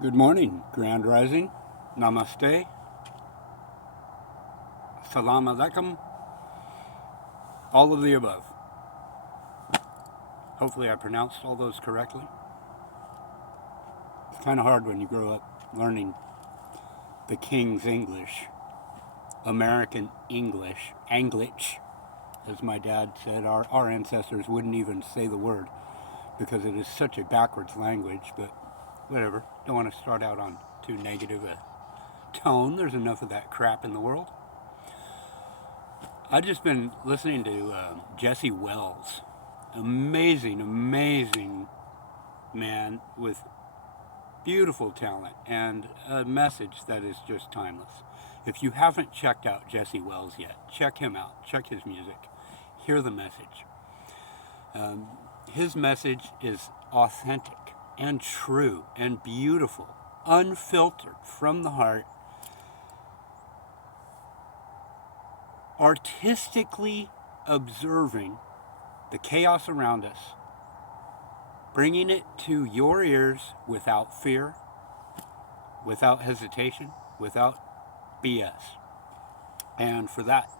Good morning, Grand Rising. Namaste. Salam Alaikum. All of the above. Hopefully, I pronounced all those correctly. It's kind of hard when you grow up learning the King's English, American English, Anglish, as my dad said. Our ancestors wouldn't even say the word because it is such a backwards language, but whatever. Don't want to start out on too negative a tone. There's enough of that crap in the world. I've just been listening to Jesse Wells. Amazing man with beautiful talent and a message that is just timeless. If you haven't checked out Jesse Wells yet, check him out. Check his music. Hear the message. His message is authentic and true and beautiful, unfiltered from the heart, artistically observing the chaos around us, bringing it to your ears without fear, without hesitation, without BS. And for that,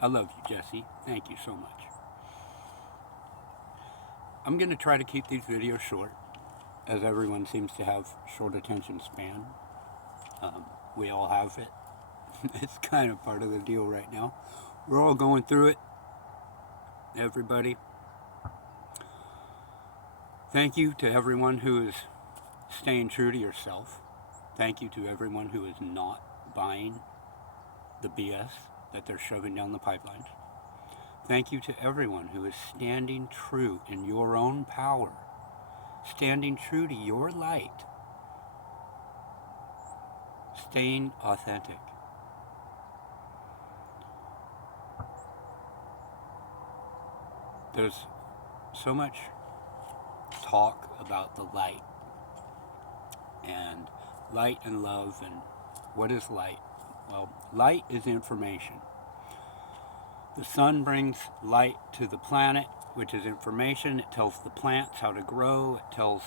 I love you, Jesse. Thank you so much. I'm going to try to keep these videos short, as everyone seems to have short attention span. We all have it. It's kind of part of the deal right now. We're all going through it. Everybody. Thank you to everyone who is staying true to yourself. Thank you to everyone who is not buying the BS that they're shoving down the pipelines. Thank you to everyone who is standing true in your own power, standing true to your light, staying authentic. There's so much talk about the light and love and what is light? Well, light is information. The sun brings light to the planet, which is information. It tells the plants how to grow. It tells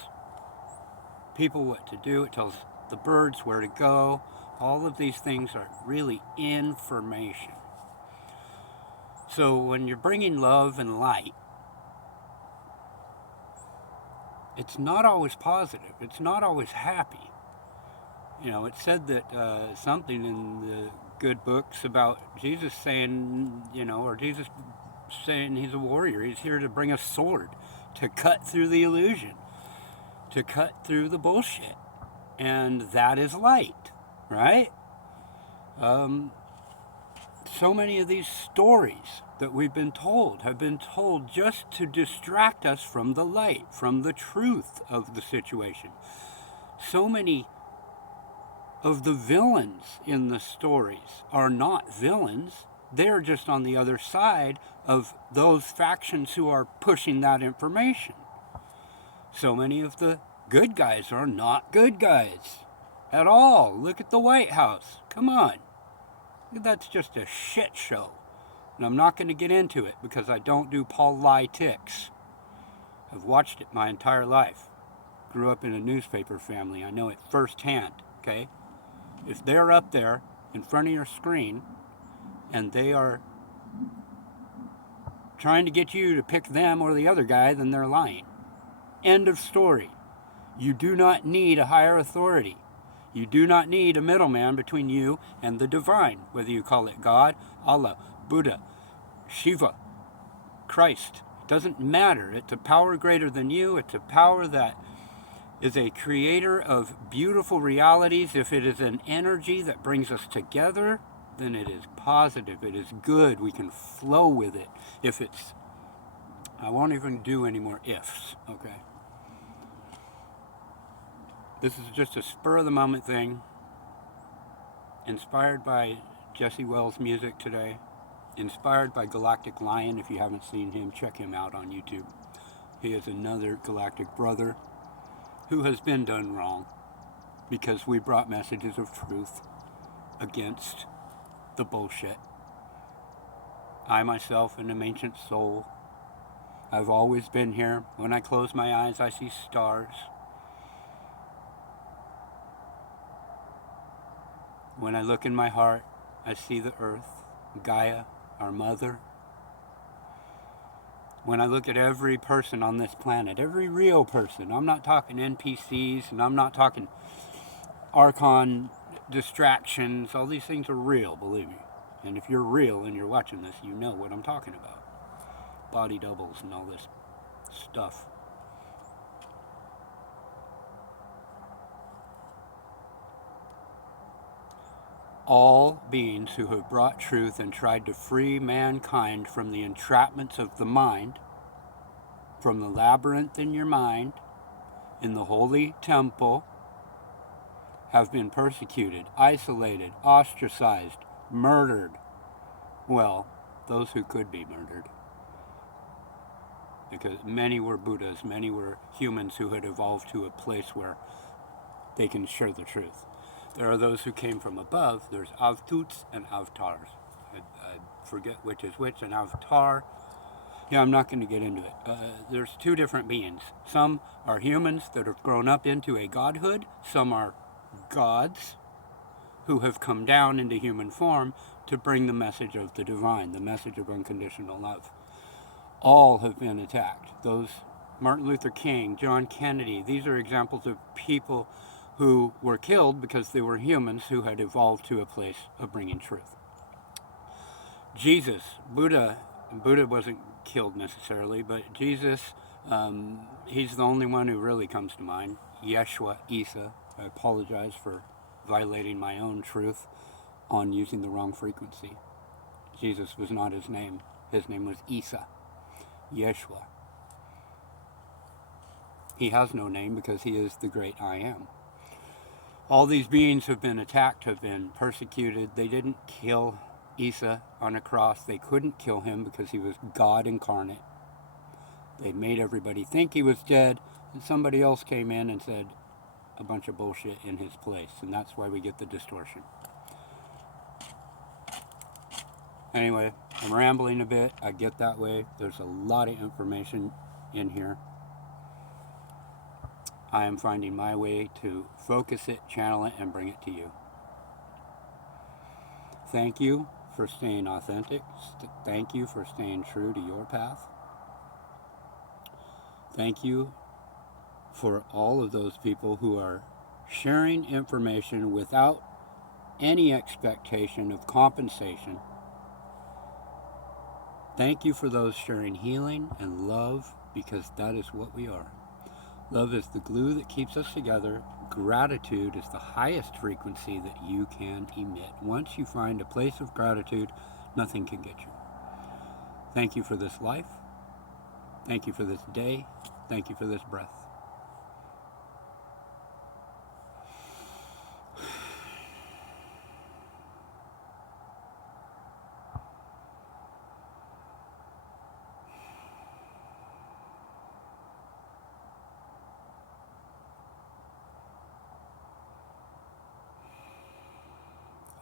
people what to do. It tells the birds where to go. All of these things are really information. So when you're bringing love and light, it's not always positive. It's not always happy. You know, it's said that something in the good books about Jesus saying, or Jesus saying he's a warrior. He's here to bring a sword, to cut through the illusion, to cut through the bullshit. And that is light, right? So many of these stories that we've been told have been told just to distract us from the light, from the truth of the situation. So many of the villains in the stories are not villains. They're just on the other side of those factions who are pushing that information. So many of the good guys are not good guys at all. Look at the White House. Come on. That's just a shit show. And I'm not going to get into it because I don't do politics. I've watched it my entire life. Grew up in a newspaper family. I know it firsthand, okay? If they're up there in front of your screen and they are trying to get you to pick them or the other guy, then they're lying. End of story. You do not need a higher authority. You do not need a middleman between you and the divine, whether you call it God, Allah, Buddha, Shiva, Christ. It doesn't matter. It's a power greater than you. It's a power that is a creator of beautiful realities. If it is an energy that brings us together, then it is positive. It is good. We can flow with it. If it's, I won't even do any more ifs, okay? This is just a spur of the moment thing, inspired by Jesse Wells' music today, inspired by Galactic Lion. If you haven't seen him, check him out on YouTube. He is another galactic brother who has been done wrong because we brought messages of truth against the bullshit. I myself am an ancient soul. I've always been here. When I close my eyes, I see stars. When I look in my heart, I see the earth, Gaia, our mother. When I look at every person on this planet, every real person, I'm not talking NPCs, and I'm not talking Archon distractions. All these things are real, believe me. And if you're real and you're watching this, you know what I'm talking about. Body doubles and all this stuff. All beings who have brought truth and tried to free mankind from the entrapments of the mind, from the labyrinth in your mind, in the holy temple, have been persecuted, isolated, ostracized, murdered. Well, those who could be murdered. Because many were Buddhas, many were humans who had evolved to a place where they can share the truth. There are those who came from above. There's Avtuts and Avtars. I forget which is which. An Avtar, yeah, I'm not going to get into it. There's two different beings. Some are humans that have grown up into a godhood. Some are gods who have come down into human form to bring the message of the divine, the message of unconditional love. All have been attacked. Those Martin Luther King, John Kennedy, these are examples of people who were killed because they were humans who had evolved to a place of bringing truth. Jesus, Buddha wasn't killed necessarily, but Jesus, he's the only one who really comes to mind. Yeshua, Isa. I apologize for violating my own truth on using the wrong frequency. Jesus was not his name. His name was Isa, Yeshua. He has no name because he is the great I am. All these beings have been attacked, have been persecuted. They didn't kill Isa on a cross. They couldn't kill him because he was God incarnate. They made everybody think he was dead, and somebody else came in and said a bunch of bullshit in his place, and that's why we get the distortion. Anyway, I'm rambling a bit. I get that way. There's a lot of information in here. I am finding my way to focus it, channel it, and bring it to you. Thank you for staying authentic. Thank you for staying true to your path. Thank you for all of those people who are sharing information without any expectation of compensation. Thank you for those sharing healing and love, because that is what we are. Love is the glue that keeps us together. Gratitude is the highest frequency that you can emit. Once you find a place of gratitude, nothing can get you. Thank you for this life. Thank you for this day. Thank you for this breath.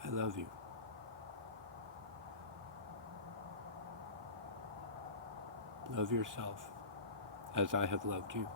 I love you. Love yourself as I have loved you.